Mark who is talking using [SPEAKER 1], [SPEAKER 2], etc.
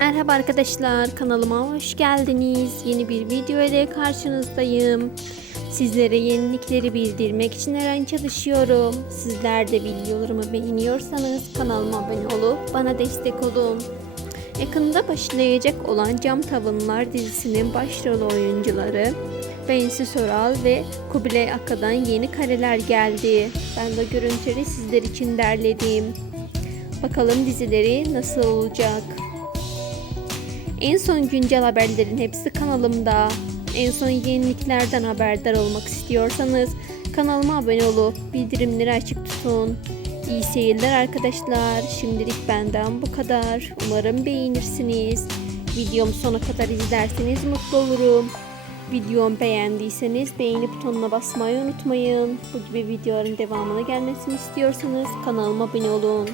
[SPEAKER 1] Merhaba arkadaşlar kanalıma hoş geldiniz. Yeni bir video ile karşınızdayım. Sizlere yenilikleri bildirmek için her an çalışıyorum. Sizler de videolarımı beğeniyorsanız kanalıma abone olup bana destek olun. Yakında başlayacak olan Cam Tavınlar dizisinin başrol oyuncuları Bensi Soral ve Kubilay Aka'dan yeni kareler geldi. Ben de görüntüleri sizler için derledim. Bakalım dizileri nasıl olacak? En son güncel haberlerin hepsi kanalımda. En son yeniliklerden haberdar olmak istiyorsanız kanalıma abone olup bildirimleri açık tutun. İyi seyirler arkadaşlar. Şimdilik benden bu kadar. Umarım beğenirsiniz. Videomu sona kadar izlerseniz mutlu olurum. Videomu beğendiyseniz beğeni butonuna basmayı unutmayın. Bu gibi videoların devamına gelmesini istiyorsanız kanalıma abone olun.